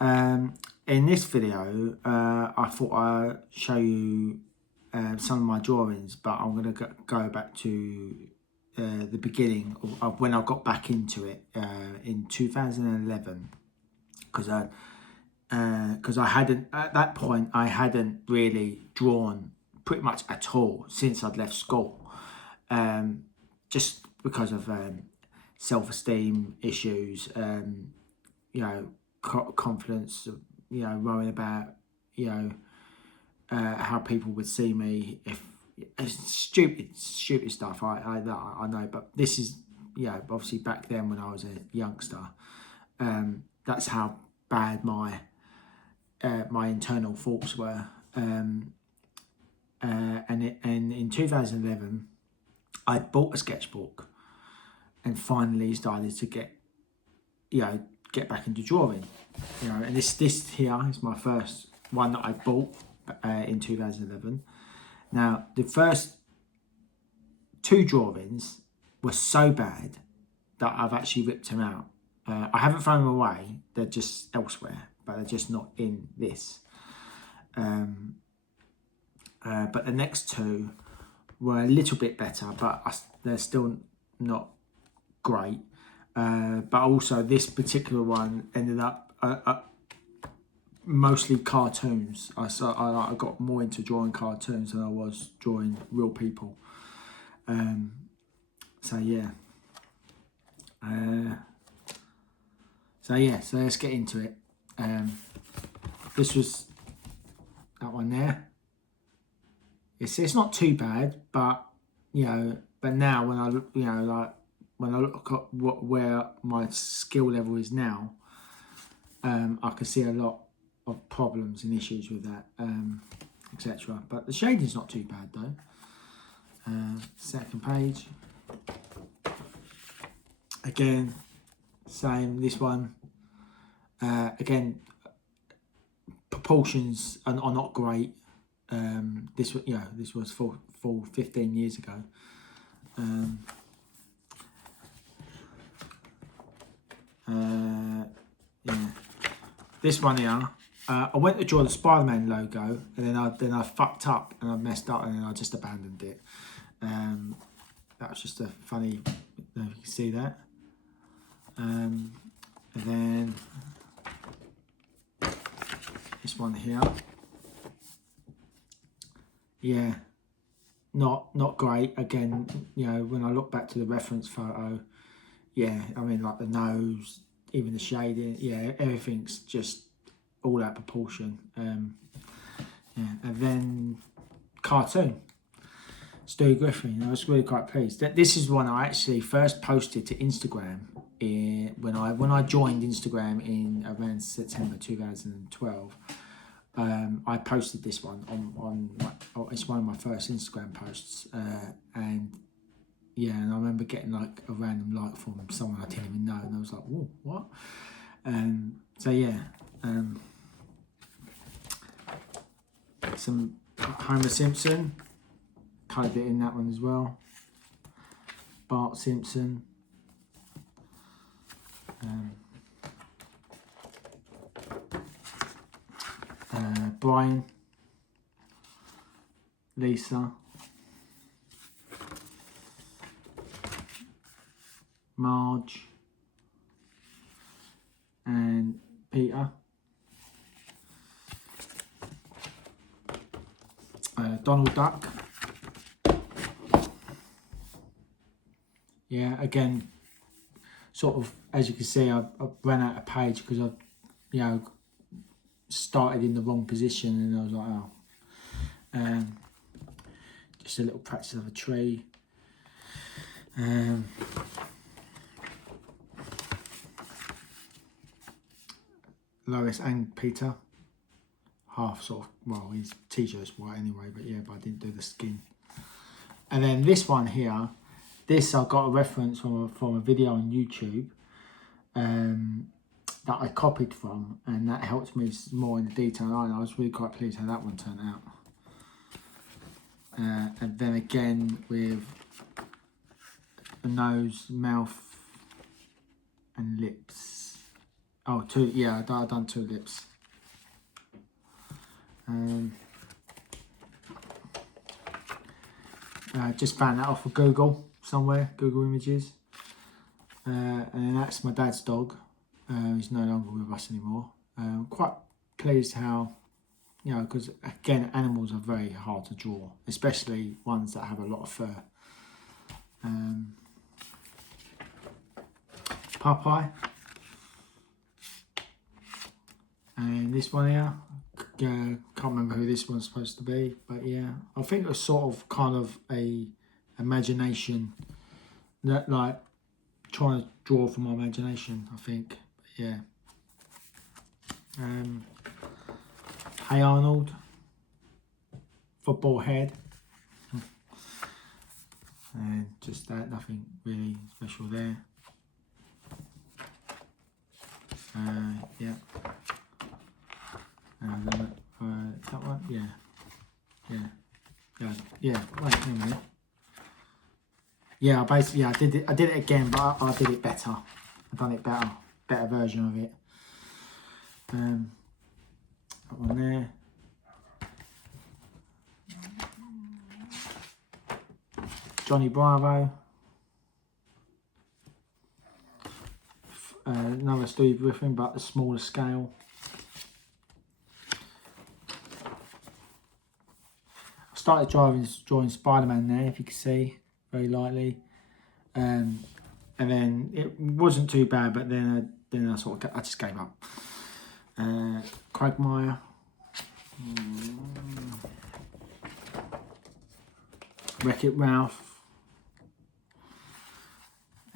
In this video, I thought I'd show you some of my drawings, but I'm going to go back to the beginning of when I got back into it in 2011, because I hadn't, at that point, I hadn't really drawn pretty much at all since I'd left school, just because of self-esteem issues, you know, confidence, you know, worrying about, you know, how people would see me. If it's stupid stuff, I know, but this is, you know, obviously back then when I was a youngster, that's how bad my internal thoughts were. And in 2011, I bought a sketchbook and finally started to get back into drawing. You know, and this here is my first one that I bought in 2011. Now, the first two drawings were so bad that I've actually ripped them out. I haven't thrown them away, they're just elsewhere, but they're just not in this. But the next two were a little bit better, but they're still not great. But also this particular one ended up mostly cartoons. I got more into drawing cartoons than I was drawing real people. So let's get into it. This was that one there. It's not too bad, but you know, but now when I look, you know, like when I look at where my skill level is now, I can see a lot of problems and issues with that, etc. But the shading's not too bad though. Second page. Again, same. This one. Again, proportions are not great. This was full 15 years ago. This one here, I went to draw the Spider-Man logo, and then I fucked up and I messed up, and then I just abandoned it. That was just a funny. I don't know if you can see that. And then this one here. Yeah, not great. Again, you know, when I look back to the reference photo, yeah, I mean, like the nose, even the shading, yeah, everything's just all out of proportion. Yeah, and then cartoon, Stu Griffin. I was really quite pleased. This is one I actually first posted to Instagram when I joined Instagram in around September 2012. I posted this one it's one of my first Instagram posts, and yeah, and I remember getting like a random like from someone I didn't even know, and I was like, whoa, what? So yeah, some Homer Simpson, coloured it in that one as well. Bart Simpson. Brian, Lisa, Marge, and Peter. Donald Duck. Yeah, again, sort of, as you can see, I ran out of page because I, you know, started in the wrong position, and I was like, oh. Just a little practice of a tree. Lois and Peter. Half sort of, well, his t-shirt's white anyway, but yeah, but I didn't do the skin. And then this one here, this I got a reference from a video on YouTube that I copied from, and that helped me more in the detail. I was really quite pleased how that one turned out. And then again with the nose, mouth and lips. Oh, two, yeah, I've done tulips. Just found that off of Google somewhere, Google Images. And that's my dad's dog. He's no longer with us anymore. Quite pleased how, you know, because again, animals are very hard to draw, especially ones that have a lot of fur. Popeye. And this one here, can't remember who this one's supposed to be, but yeah, I think it's sort of kind of a imagination, that like trying to draw from my imagination, I think. But yeah. Hey Arnold, football head, and just that, nothing really special there. Yeah. That one, yeah. Wait a minute. Yeah, basically, I did it again, but I did it better. I've done it better version of it. That one there. Johnny Bravo. Another Steve Griffin, but a smaller scale. I started drawing Spider-Man there, if you can see, very lightly. And then it wasn't too bad, but then I sort of, I just gave up. Quagmire. Wreck-It Ralph.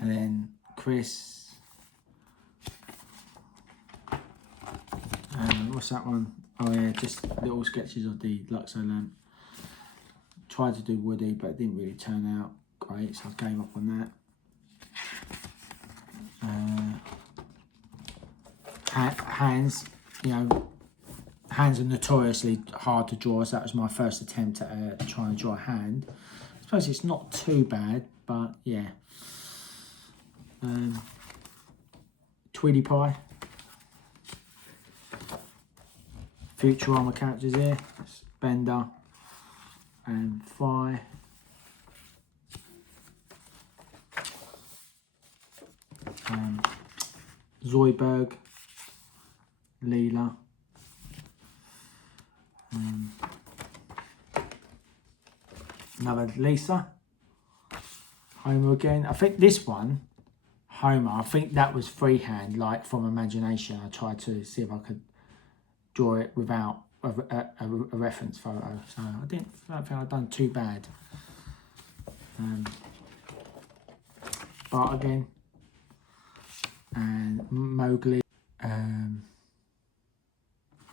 And then Chris. What's that one? Oh yeah, just little sketches of the Luxo lamp. Tried to do Woody, but it didn't really turn out great, so I gave up on that. Hands, you know, hands are notoriously hard to draw, so that was my first attempt at trying to draw a hand. I suppose it's not too bad, but yeah. Tweety Pie. Futurama characters here. Bender and Fry. Zoidberg, Leela, another Lisa, Homer again. I think this one, Homer, I think that was freehand, like from imagination. I tried to see if I could draw it without a reference photo, so I don't think I've done too bad. Bart again, and Mowgli.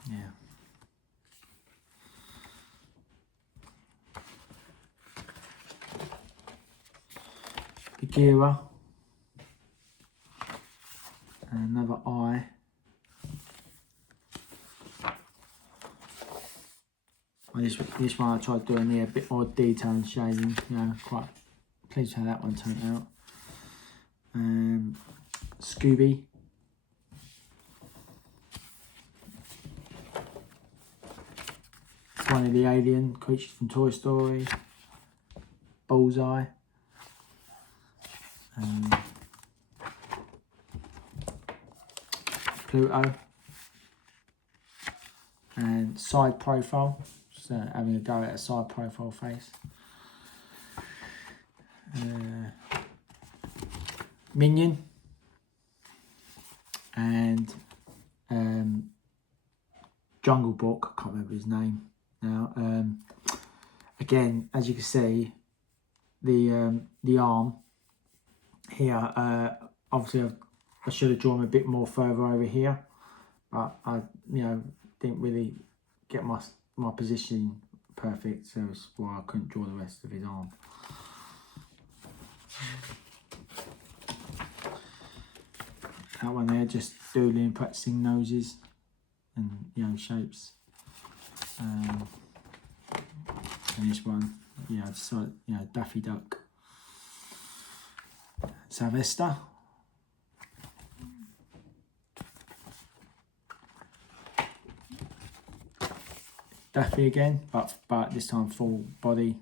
Yeah. Bagheera. And another eye. Well, this one I tried doing a bit more detail and shading. You know, quite pleased how that one turned out. Scooby. One of the alien creatures from Toy Story. Bullseye. Pluto. And side profile. So having a go at a side profile face. Minion. And Jungle Book, I can't remember his name now. Again, as you can see, the arm here, obviously I should have drawn a bit more further over here, but I didn't really get my position perfect, so that's why I couldn't draw the rest of his arm. That one there, just doodling, practicing noses and shapes. And this one, just Daffy Duck. Sylvester. Daffy again, but this time full body.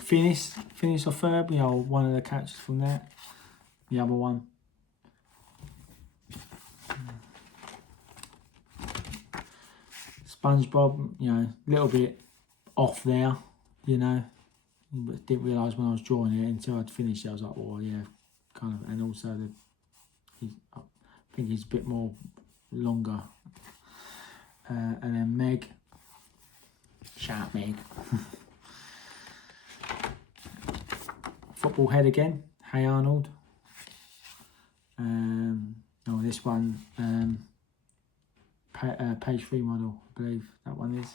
Phineas or Ferb, you know, one of the characters from that. The other one. SpongeBob, you know, a little bit off there, you know. But didn't realise when I was drawing it until I'd finished it. I was like, oh yeah, kind of. And also, I think he's a bit more longer. And then Meg. Sharp Meg. Football head again. Hey Arnold. Oh, this one. Page 3 model, I believe that one is.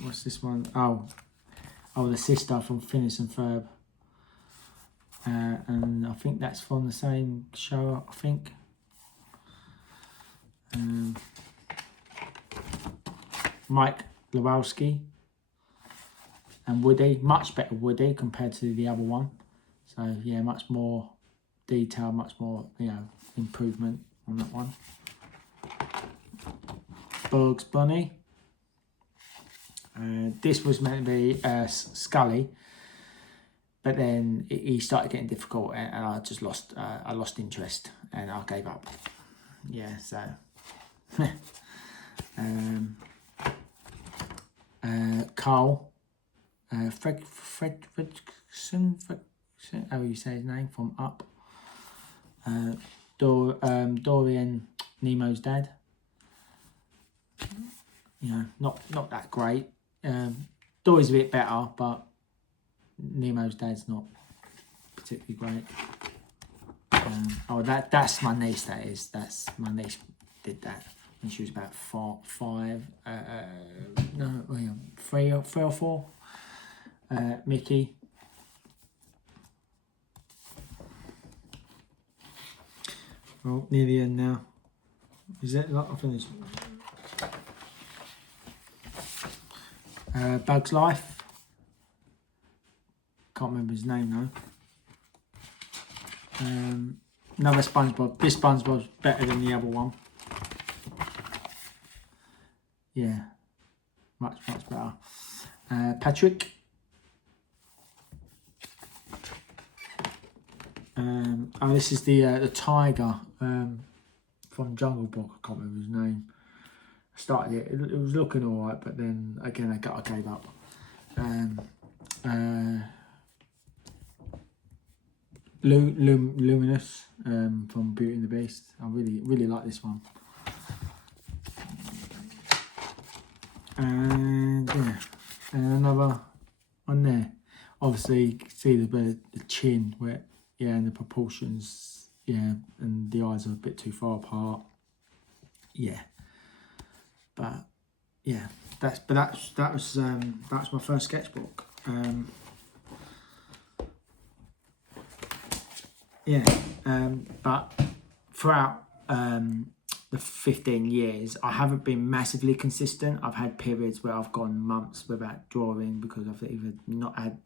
What's this one? Oh, the sister from Phineas and Ferb. And I think that's from the same show, I think. Mike Lewowski and Woody, much better Woody compared to the other one. So yeah, much more detail, much more, you know, improvement on that one. Bugs Bunny. This was meant to be Scully, but then he started getting difficult, and I just lost interest, and I gave up. Yeah, so Carl, Fredrickson, how you say his name, from Up. Dorian, Nemo's dad. You know, not that great. Dory's a bit better, but Nemo's dad's not particularly great. Oh, that's my niece. That's my niece. Did that when she was about 5. No, 3 or 4. Mickey. Well, near the end now. Is it? I finished. Bug's Life. Can't remember his name though. Another SpongeBob. This SpongeBob's better than the other one. Yeah, much better. Patrick. Oh, this is the tiger from Jungle Book. I can't remember his name. I started it. It was looking alright, but then again I gave up. Luminous from Beauty and the Beast. I really like this one. And yeah, and another one there. Obviously, you can see the chin where, yeah, and the proportions, yeah, and the eyes are a bit too far apart. Yeah, but yeah, that was my first sketchbook. Yeah, but throughout the 15 years, I haven't been massively consistent. I've had periods where I've gone months without drawing because I've either not had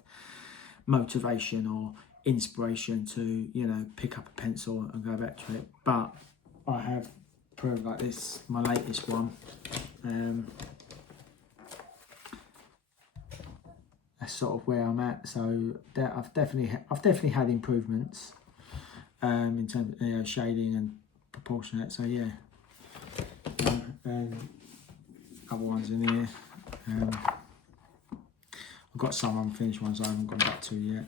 motivation or inspiration to, you know, pick up a pencil and go back to it. But I have proved like this, my latest one. That's sort of where I'm at. So I've definitely had improvements in terms of, you know, shading and proportionate. So yeah. Other ones in here. I've got some unfinished ones I haven't gone back to yet.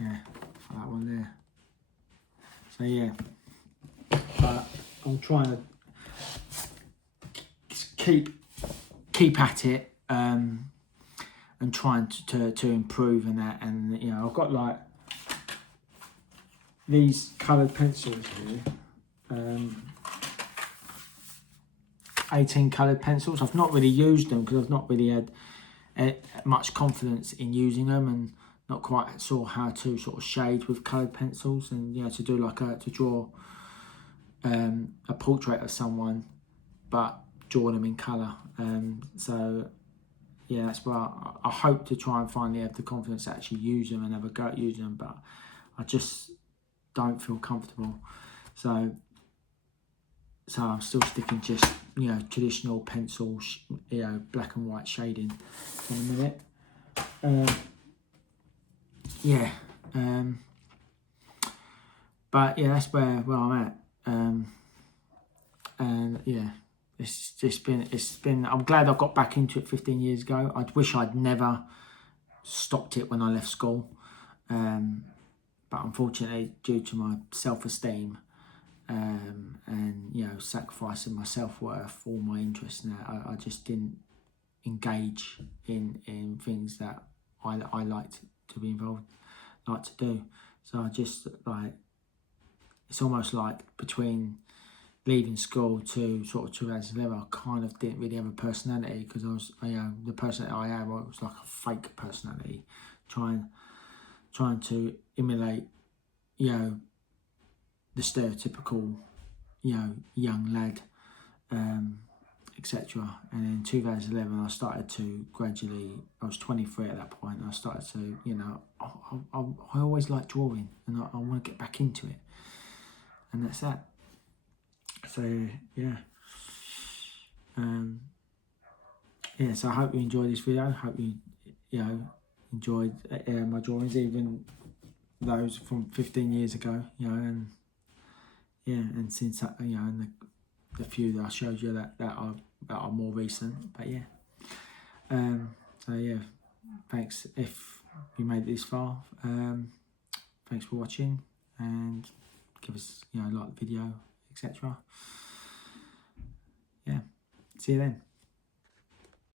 Yeah, that one there. So yeah, but I'm trying to keep at it and trying to improve in that. And you know, I've got like these coloured pencils here, 18 coloured pencils. I've not really used them because I've not really had much confidence in using them, and not quite saw how to sort of shade with coloured pencils, and you know, to do like to draw a portrait of someone but draw them in colour. So yeah, that's why I hope to try and finally have the confidence to actually use them and have a go at using them, but I just don't feel comfortable. So I'm still sticking just, you know, traditional pencil, you know, black and white shading in a minute. Yeah, but yeah, that's where I'm at. And yeah, it's been. I'm glad I got back into it 15 years ago. I wish I'd never stopped it when I left school, but unfortunately, due to my self-esteem, and you know, sacrificing my self-worth, all my interests in that, I just didn't engage in things that I liked to be involved, like to do. So I just like, it's almost like between leaving school to sort of 2011, I kind of didn't really have a personality, because I was, you know, the personality I had was like a fake personality, trying to emulate, you know, the stereotypical, you know, young lad, etc. And in 2011, I started to gradually, I was 23 at that point, and I started to, you know, I always liked drawing, and I want to get back into it, and that's that. So yeah, yeah. So I hope you enjoyed this video. I hope you know, enjoyed my drawings, even those from 15 years ago. You know, and yeah, and since you know, and the few that I showed you that are more recent. But yeah, so yeah, thanks if you made it this far. Thanks for watching, and give us, you know, like the video, etc. Yeah, see you then.